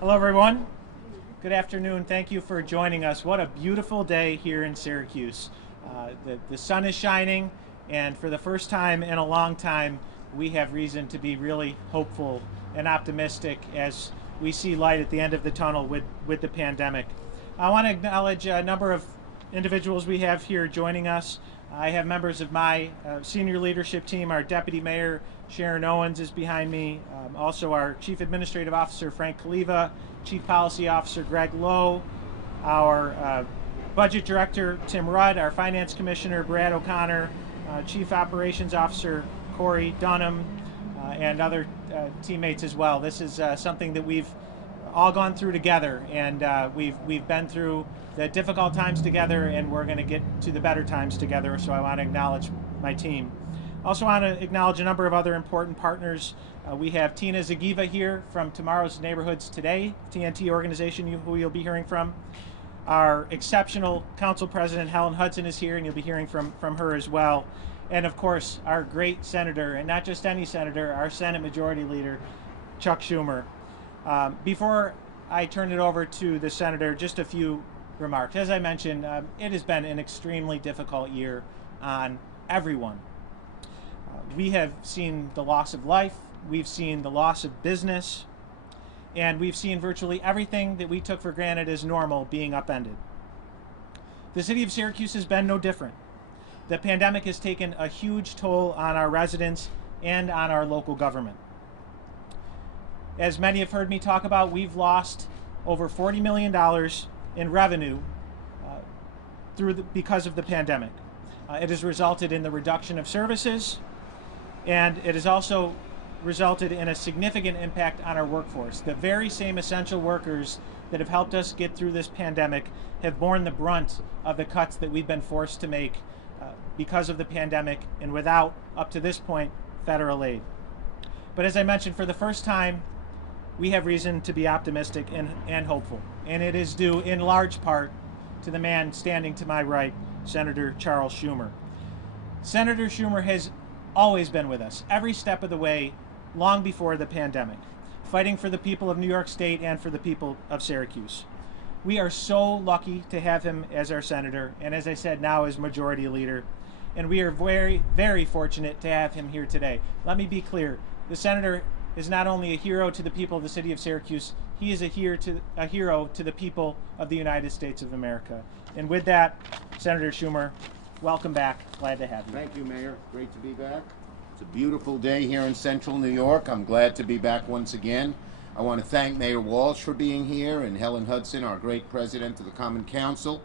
Hello, everyone. Good afternoon. Thank you for joining us. What a beautiful day here in Syracuse. The sun is shining, and for the first time in a long time, we have reason to be really hopeful and optimistic as we see light at the end of the tunnel with the pandemic. I want to acknowledge a number of individuals we have here joining us. I have members of my senior leadership team. Our Deputy Mayor, Sharon Owens, is behind me. Also, our Chief Administrative Officer, Frank Kaliva, Chief Policy Officer, Greg Lowe, our Budget Director, Tim Rudd, our Finance Commissioner, Brad O'Connor, Chief Operations Officer, Corey Dunham, and other teammates as well. This is something that we've all gone through together, and we've been through the difficult times together, and we're going to get to the better times together. So I want to acknowledge my team. Also want to acknowledge a number of other important partners. We have Tina Zagiva here from Tomorrow's Neighborhoods Today, TNT organization who you'll be hearing from. Our exceptional council president, Helen Hudson, is here, and you'll be hearing from her as well. And of course, our great senator, and not just any senator, our Senate Majority Leader, Chuck Schumer. Before I turn it over to the senator, just a few remarks. As I mentioned, it has been an extremely difficult year on everyone. We have seen the loss of life, we've seen the loss of business, and we've seen virtually everything that we took for granted as normal being upended. The city of Syracuse has been no different. The pandemic has taken a huge toll on our residents and on our local government. As many have heard me talk about, we've lost over $40 million in revenue because of the pandemic. It has resulted in the reduction of services, and it has also resulted in a significant impact on our workforce. The very same essential workers that have helped us get through this pandemic have borne the brunt of the cuts that we've been forced to make because of the pandemic and without, up to this point, federal aid. But as I mentioned, for the first time, we have reason to be optimistic and hopeful. And it is due in large part to the man standing to my right, Senator Charles Schumer. Senator Schumer has always been with us, every step of the way, long before the pandemic, fighting for the people of New York State and for the people of Syracuse. We are so lucky to have him as our senator, and as I said, now as majority leader. And we are very, very fortunate to have him here today. Let me be clear. The senator is not only a hero to the people of the city of Syracuse, he is a hero to the people of the United States of America. And with that, Senator Schumer, welcome back. Glad to have you. Thank you, Mayor. Great to be back. It's a beautiful day here in central New York. I'm glad to be back once again. I want to thank Mayor Walsh for being here, and Helen Hudson, our great president of the Common Council.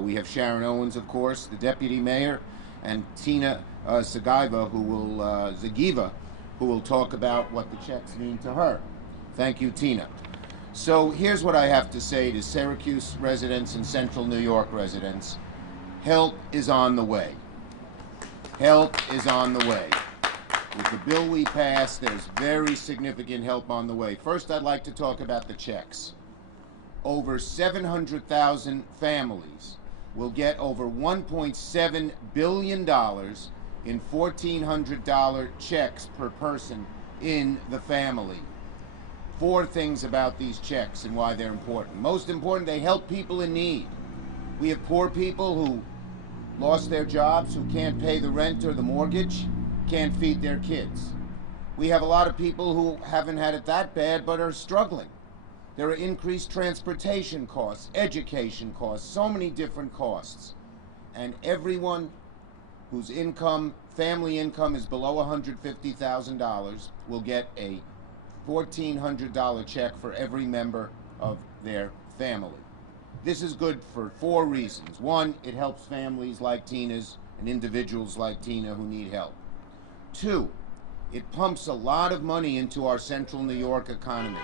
We have Sharon Owens, of course, the deputy mayor, and Tina Zagiva, who will talk about what the checks mean to her. Thank you, Tina. So here's what I have to say to Syracuse residents and central New York residents. Help is on the way. Help is on the way. With the bill we passed, there's very significant help on the way. First, I'd like to talk about the checks. Over 700,000 families will get over $1.7 billion in $1,400 checks per person in the family. 4 things about these checks and why they're important. Most important, they help people in need. We have poor people who lost their jobs, who can't pay the rent or the mortgage, can't feed their kids. We have a lot of people who haven't had it that bad but are struggling. There are increased transportation costs, education costs, so many different costs. And everyone whose family income is below $150,000 will get a $1,400 check for every member of their family. This is good for 4 reasons. 1, it helps families like Tina's and individuals like Tina who need help. 2, it pumps a lot of money into our central New York economy.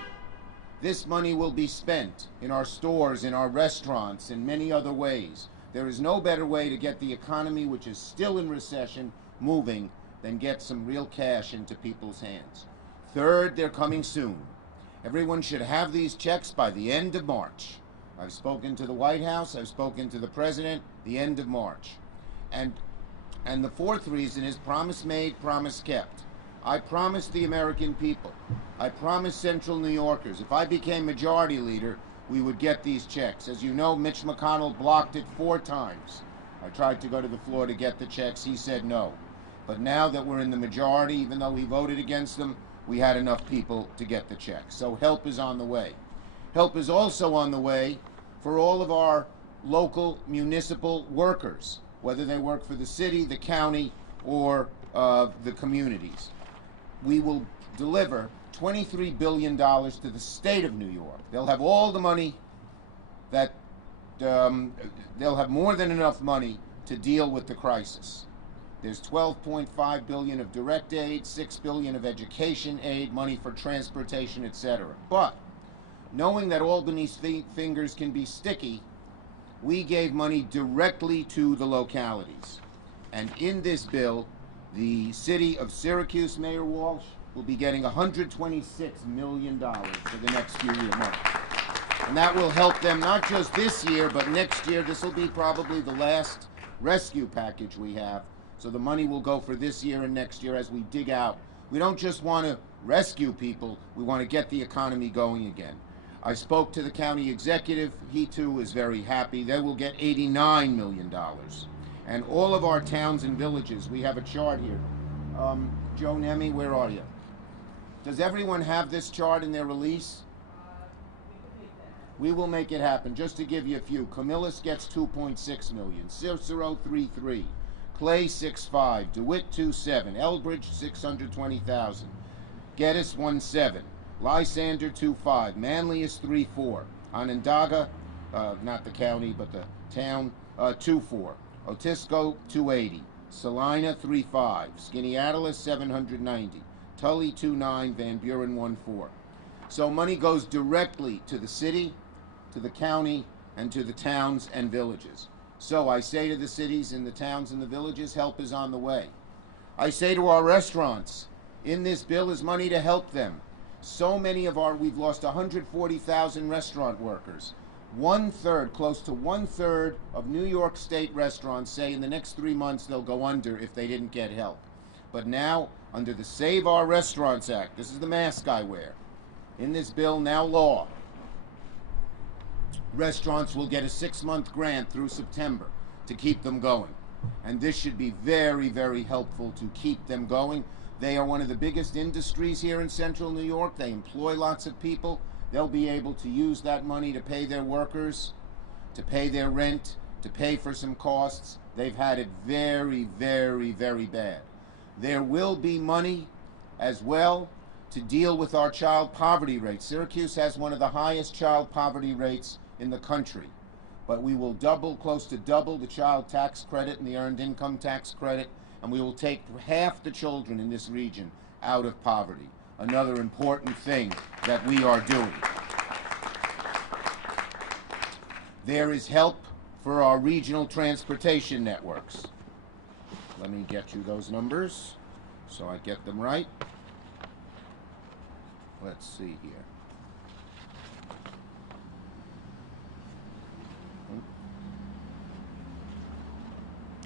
This money will be spent in our stores, in our restaurants, in many other ways. There is no better way to get the economy, which is still in recession, moving than get some real cash into people's hands. 3rd, they're coming soon. Everyone should have these checks by the end of March. I've spoken to the White House, I've spoken to the President, the end of March. And the 4th reason is promise made, promise kept. I promised the American people, I promised Central New Yorkers, if I became majority leader, we would get these checks. As you know, Mitch McConnell blocked it 4 times. I tried to go to the floor to get the checks. He said no. But now that we're in the majority, even though he voted against them, we had enough people to get the checks. So help is on the way. Help is also on the way for all of our local municipal workers, whether they work for the city, the county, or the communities. We will deliver $23 billion to the state of New York. They'll have all the money that, they'll have more than enough money to deal with the crisis. There's $12.5 billion of direct aid, $6 billion of education aid, money for transportation, etc. But knowing that Albany's fingers can be sticky, we gave money directly to the localities. And in this bill, the city of Syracuse, Mayor Walsh, will be getting $126 million for the next few months. And that will help them not just this year, but next year. This will be probably the last rescue package we have. So the money will go for this year and next year as we dig out. We don't just want to rescue people, we want to get the economy going again. I spoke to the county executive. He too is very happy. They will get $89 million. And all of our towns and villages, we have a chart here. Joe Nemi, where are you? Does everyone have this chart in their release? We will make it happen. Just to give you a few, Camillus gets 2.6 million, Cicero 3.3, Clay 6.5, DeWitt 2.7, Elbridge 620,000, Geddes 1.7, Lysander 2.5, Manly is 3.4, Onondaga, not the county but the town, 2.4, Otisco 280, Salina 3.5, Skaneateles 790, Tully 2.9, Van Buren 1.4. So money goes directly to the city, to the county, and to the towns and villages. So I say to the cities and the towns and the villages, help is on the way. I say to our restaurants, in this bill is money to help them. So many of we've lost 140,000 restaurant workers. 1/3, close to 1/3 of New York State restaurants say in the next 3 months they'll go under if they didn't get help. But now, under the Save Our Restaurants Act, this is the mask I wear, in this bill, now law, restaurants will get a 6-month grant through September to keep them going. And this should be very, very helpful to keep them going. They are one of the biggest industries here in Central New York. They employ lots of people. They'll be able to use that money to pay their workers, to pay their rent, to pay for some costs. They've had it very, very, very bad. There will be money as well to deal with our child poverty rate. Syracuse has one of the highest child poverty rates in the country. But we will close to double the child tax credit and the earned income tax credit, and we will take half the children in this region out of poverty. Another important thing that we are doing. There is help for our regional transportation networks. Let me get you those numbers so I get them right. Let's see here.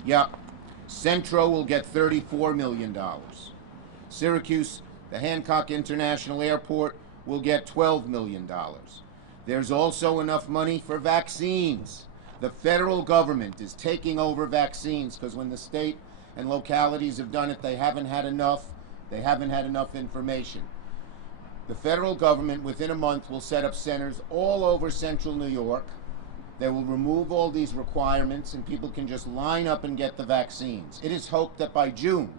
Yeah, Centro will get $34 million. Syracuse, the Hancock International Airport, will get $12 million. There's also enough money for vaccines. The federal government is taking over vaccines because when the state and localities have done it, they haven't had enough. They haven't had enough information. The federal government, within a month, will set up centers all over Central New York. They will remove all these requirements and people can just line up and get the vaccines. It is hoped that by June,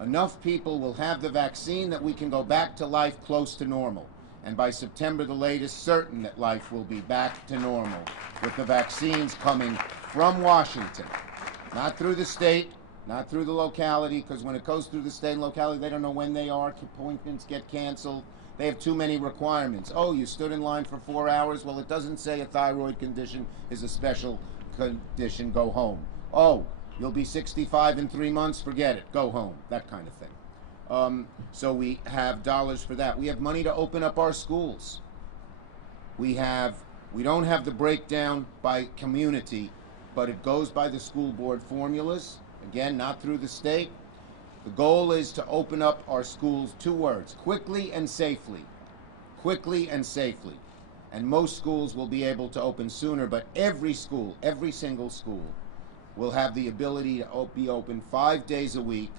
enough people will have the vaccine that we can go back to life close to normal. And by September, the latest, certain that life will be back to normal with the vaccines coming from Washington. Not through the state, not through the locality, because when it goes through the state and locality, they don't know when they are. Appointments get canceled. They have too many requirements. Oh, you stood in line for 4 hours? Well, it doesn't say a thyroid condition is a special condition. Go home. Oh, you'll be 65 in 3 months? Forget it. Go home. That kind of thing. So we have dollars for that. We have money to open up our schools. We don't have the breakdown by community, but it goes by the school board formulas. Again, not through the state. The goal is to open up our schools, 2 words, quickly and safely. Quickly and safely. And most schools will be able to open sooner, but every school, every single school, will have the ability to be open 5 days a week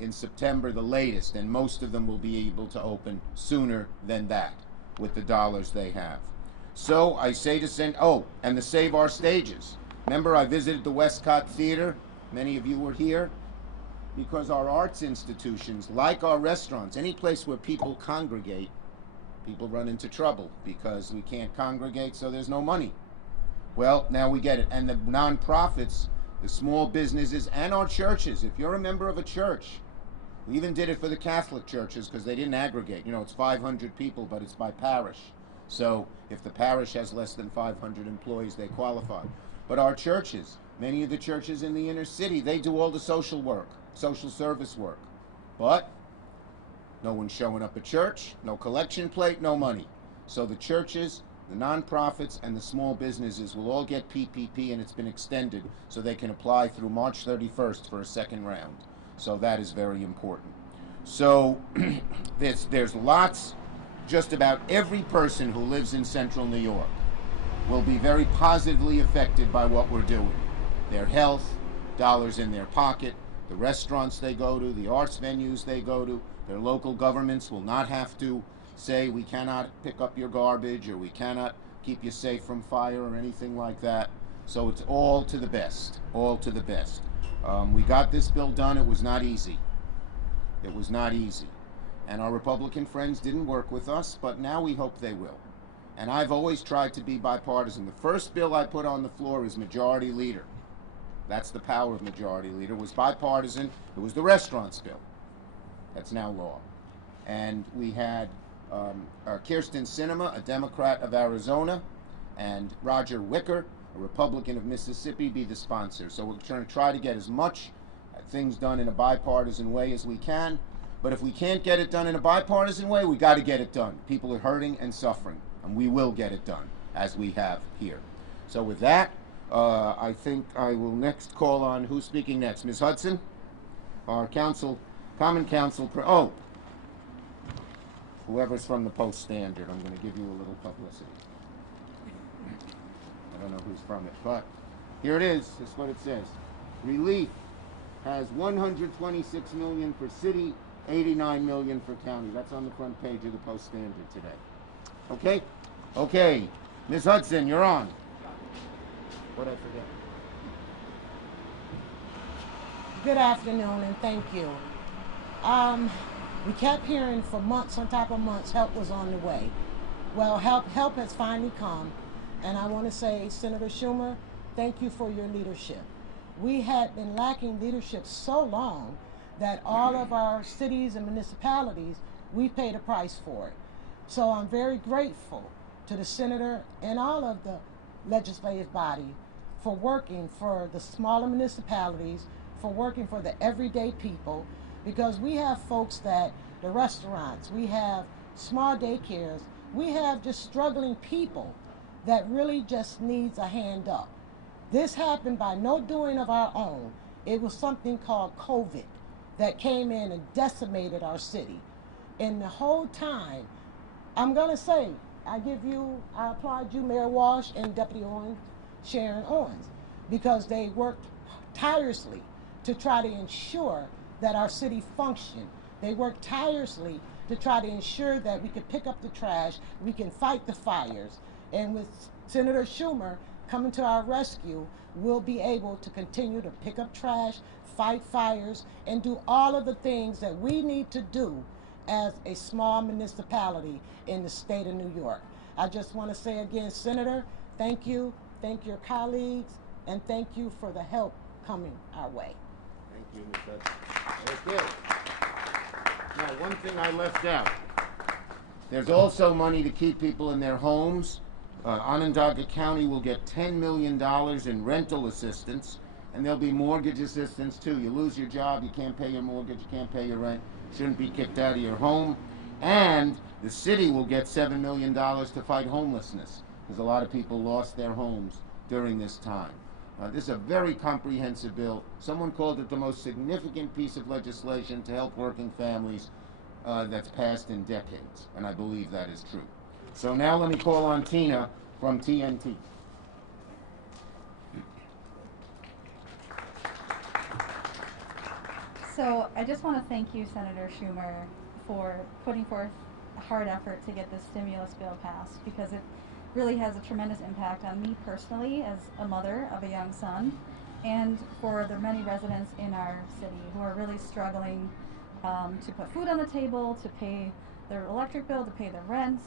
in September, the latest, and most of them will be able to open sooner than that with the dollars they have. So I say to send, and to save our stages. Remember, I visited the Westcott Theater. Many of you were here. Because our arts institutions, like our restaurants, any place where people congregate, people run into trouble because we can't congregate, so there's no money. Well, now we get it. And the nonprofits, the small businesses, and our churches. If you're a member of a church, we even did it for the Catholic churches because they didn't aggregate. You know, it's 500 people, but it's by parish. So if the parish has less than 500 employees, they qualify. But our churches, many of the churches in the inner city, they do all the social work, social service work. But no one's showing up at church, no collection plate, no money. So the churches, the nonprofits, and the small businesses will all get PPP, and it's been extended so they can apply through March 31st for a second round. So that is very important. So there's lots, just about every person who lives in central New York will be very positively affected by what we're doing. Their health, dollars in their pocket, the restaurants they go to, the arts venues they go to, their local governments will not have to say we cannot pick up your garbage or we cannot keep you safe from fire or anything like that. So it's all to the best, all to the best. We got this bill done. It was not easy. It was not easy. And our Republican friends didn't work with us, but now we hope they will. And I've always tried to be bipartisan. The first bill I put on the floor is Majority Leader. That's the power of Majority Leader. It was bipartisan. It was the restaurants bill. That's now law. And we had Kirsten Sinema, a Democrat of Arizona, and Roger Wicker, a Republican of Mississippi, be the sponsor. So we're going to try to get as much things done in a bipartisan way as we can. But if we can't get it done in a bipartisan way, we got to get it done. People are hurting and suffering, and we will get it done, as we have here. So with that, I think I will next call on, who's speaking next? Ms. Hudson, our council, common council, whoever's from the Post Standard, I'm going to give you a little publicity. I don't know who's from it, but here it is. This is what it says. Relief has $126 million for city, $89 million for county. That's on the front page of the Post Standard today. Okay? Okay. Ms. Hudson, you're on. What'd I forget? Good afternoon, and thank you. We kept hearing for months on top of months help was on the way. Well, help has finally come, and I want to say, Senator Schumer, thank you for your leadership. We had been lacking leadership so long that all of our cities and municipalities, we paid a price for it. So I'm very grateful to the senator and all of the legislative body for working for the smaller municipalities, for working for the everyday people, because we have folks that, the restaurants, we have small daycares, we have just struggling people that really just needs a hand up. This happened by no doing of our own. It was something called COVID that came in and decimated our city. And the whole time, I'm gonna say, I applaud you, Mayor Walsh and Deputy Sharon Owens, because they worked tirelessly to try to ensure that our city functioned. They worked tirelessly to try to ensure that we could pick up the trash, we can fight the fires. And with Senator Schumer coming to our rescue, we'll be able to continue to pick up trash, fight fires, and do all of the things that we need to do as a small municipality in the state of New York. I just want to say again, Senator, thank you, thank your colleagues, and thank you for the help coming our way. Thank you, Ms. Hudson. Okay. Now, one thing I left out. There's also money to keep people in their homes. Onondaga County will get $10 million in rental assistance, and there'll be mortgage assistance too. You lose your job, you can't pay your mortgage, you can't pay your rent, shouldn't be kicked out of your home. And the city will get $7 million to fight homelessness, because a lot of people lost their homes during this time. This is a very comprehensive bill. Someone called it the most significant piece of legislation to help working families that's passed in decades, and I believe that is true. So now let me call on Tina from TNT. So I just want to thank you, Senator Schumer, for putting forth a hard effort to get this stimulus bill passed, because it really has a tremendous impact on me personally as a mother of a young son, and for the many residents in our city who are really struggling to put food on the table, to pay their electric bill, to pay their rents,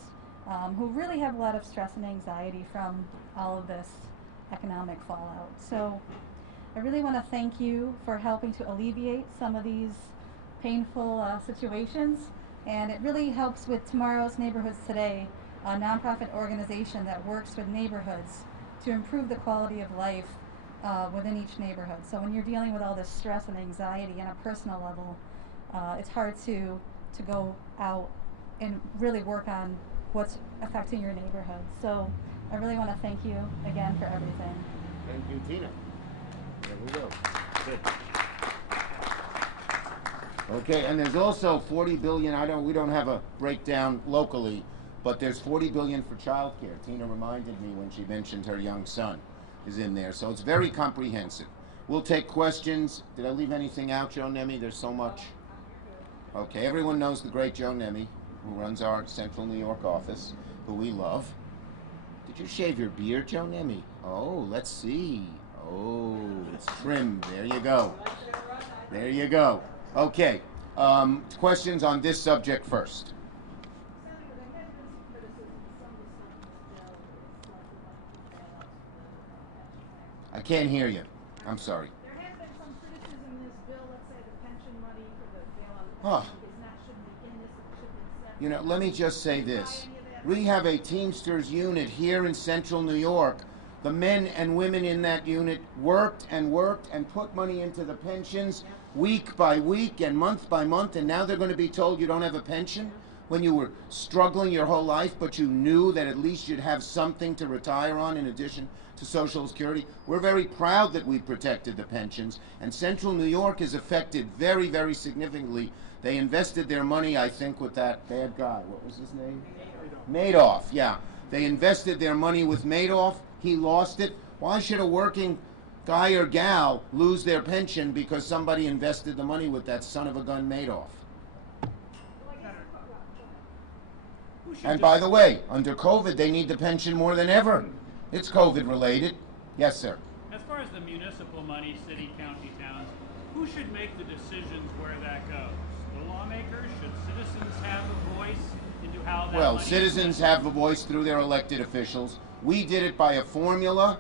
who really have a lot of stress and anxiety from all of this economic fallout. So I really want to thank you for helping to alleviate some of these painful situations, and it really helps with Tomorrow's Neighborhoods Today, a nonprofit organization that works with neighborhoods to improve the quality of life within each neighborhood. So when you're dealing with all this stress and anxiety on a personal level, it's hard to go out and really work on what's affecting your neighborhood. So I really want to thank you again for everything. Thank you, Tina. There we go. Good. Okay, and there's also 40 billion. We don't have a breakdown locally, but there's 40 billion for childcare. Tina reminded me when she mentioned her young son is in there, so it's very comprehensive. We'll take questions. Did I leave anything out, Joe Nemi? There's so much. Okay, everyone knows the great Joe Nemi, who runs our Central New York office, who we love. Did you shave your beard, Joe Nemi? Oh, let's see. Oh, it's trimmed. There you go. There you go. Okay, questions on this subject first. I can't hear you. I'm sorry. There has been some criticism in this bill, let's say the pension money for the bailout of the pension is not, shouldn't be in this, it should be separate. You know, let me just say this. We have a Teamsters unit here in Central New York. The men and women in that unit worked and put money into the pensions week by week and month by month, and now they're going to be told you don't have a pension when you were struggling your whole life, but you knew that at least you'd have something to retire on in addition to Social Security. We're very proud that we protected the pensions, and Central New York is affected very, very significantly. They invested their money, I think, with that bad guy. What was his name? Madoff, yeah. They invested their money with Madoff. He lost it. Why should a working guy or gal lose their pension because somebody invested the money with that son of a gun Madoff? And by the way, under COVID, they need the pension more than ever. It's COVID related. Yes, sir. As far as the municipal money, city, county, towns, who should make the decisions where that goes? The lawmakers? Should citizens have a voice into how that Well, money citizens have a voice through their elected officials. We did it by a formula,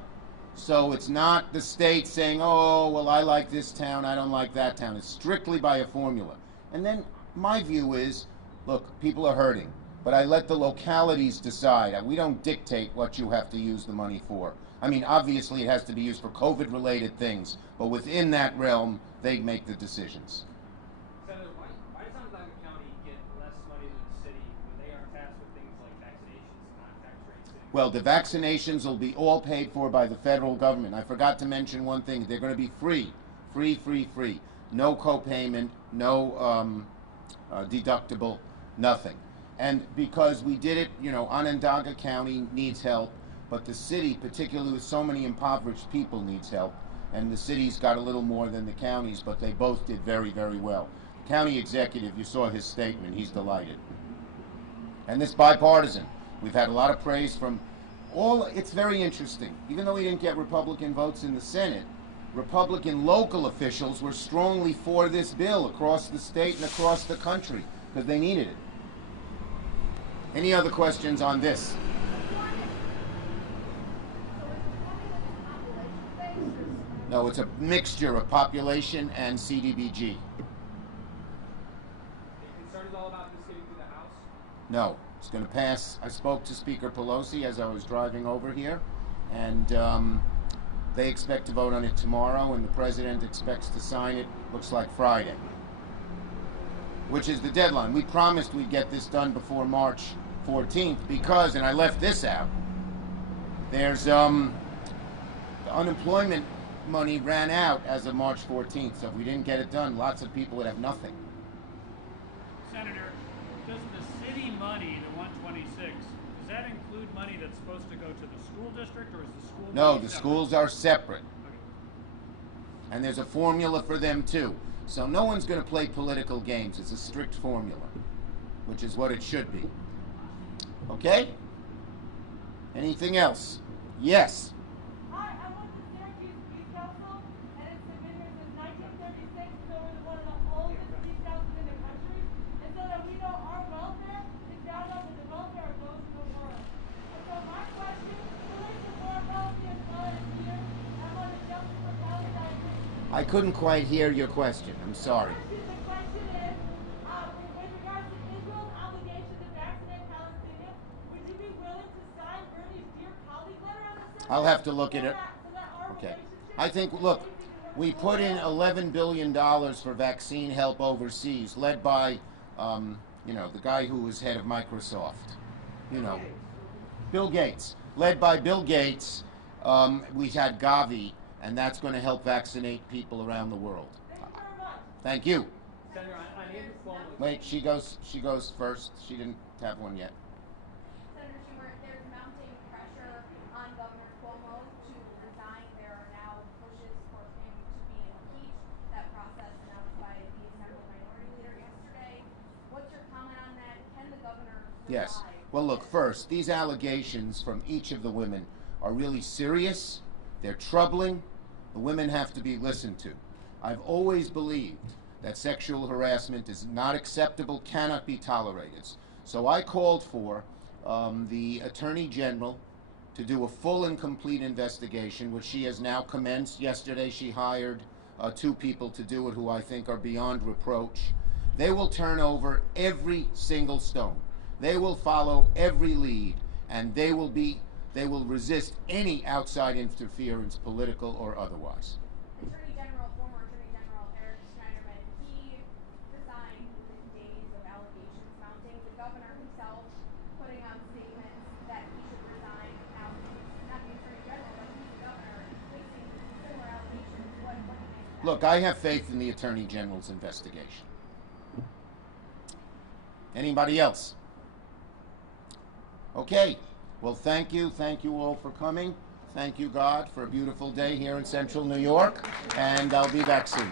so it's not the state saying, oh, well, I like this town, I don't like that town. It's strictly by a formula. And then my view is, look, people are hurting, but I let the localities decide. We don't dictate what you have to use the money for. I mean, obviously it has to be used for COVID-related things, but within that realm, they make the decisions. Senator, why does Onondaga County get less money than the city when they are tasked with things like vaccinations, contact tracing? Well, the vaccinations will be all paid for by the federal government. I forgot to mention one thing. They're going to be free. Free. No co-payment, no deductible, nothing. And because we did it, you know, Onondaga County needs help, but the city, particularly with so many impoverished people, needs help. And the city's got a little more than the counties, but they both did very, very well. The county executive, you saw his statement, he's delighted. And this bipartisan. We've had a lot of praise from all. It's very interesting. Even though we didn't get Republican votes in the Senate, Republican local officials were strongly for this bill across the state and across the country because they needed it. Any other questions on this? No, it's a mixture of population and CDBG. Are you concerned at all about this getting through the House? No, it's going to pass. I spoke to Speaker Pelosi as I was driving over here, and they expect to vote on it tomorrow, and the president expects to sign it, looks like Friday, which is the deadline. We promised we'd get this done before March 14th because, and I left this out, there's the unemployment money ran out as of March 14th. So if we didn't get it done, lots of people would have nothing. Senator, does the city money, the 126, does that include money that's supposed to go to the school district, or is the school No, money the separate? schools are separate. Okay. And there's a formula for them too. So no one's going to play political games. It's a strict formula, which is what it should be. Okay? Anything else? Yes. Hi, I went to Syracuse Peace Council, and it's been here since 1936, so we're one of the oldest peace councils in the country. And so that we know our welfare is down on the welfare of those in the world. And so my question relates to foreign policy as well as here, and I'm on the Justice for Palestine. I couldn't quite hear your question. I'm sorry. The question is, in regards to Israel's obligation to vaccinate Palestinians, would you be willing to sign Bernie's dear colleague letter on the Senate? I'll have to look at it. So that our Okay. relationship I think, look, we put in $11 billion for vaccine help overseas, led by, the guy who was head of Microsoft. Bill Gates. Led by Bill Gates, we had Gavi, and that's going to help vaccinate people around the world. Thank you. Senator, on Andrew Cuomo. Wait, she goes first. She didn't have one yet. Senator Schumer, there's mounting pressure on Governor Cuomo to resign. There are now pushes for him to be impeached. That process announced by the Assembly Minority Leader yesterday. What's your comment on that? Can the governor Yes. survive? Well, look, first, these allegations from each of the women are really serious. They're troubling. The women have to be listened to. I've always believed that sexual harassment is not acceptable, cannot be tolerated. So I called for the Attorney General to do a full and complete investigation, which she has now commenced. Yesterday she hired 2 people to do it who I think are beyond reproach. They will turn over every single stone. They will follow every lead, and they will resist any outside interference, political or otherwise. Former Attorney General Eric Schneiderman, he resigned within days of allegations mounting. The governor himself putting out statements that he should resign. Now, he's not the Attorney General, but he's the governor facing similar allegations. What do you think of that? Look, I have faith in the Attorney General's investigation. Anybody else? Okay. Well, thank you. Thank you all for coming. Thank you, God, for a beautiful day here in Central New York. And I'll be back soon.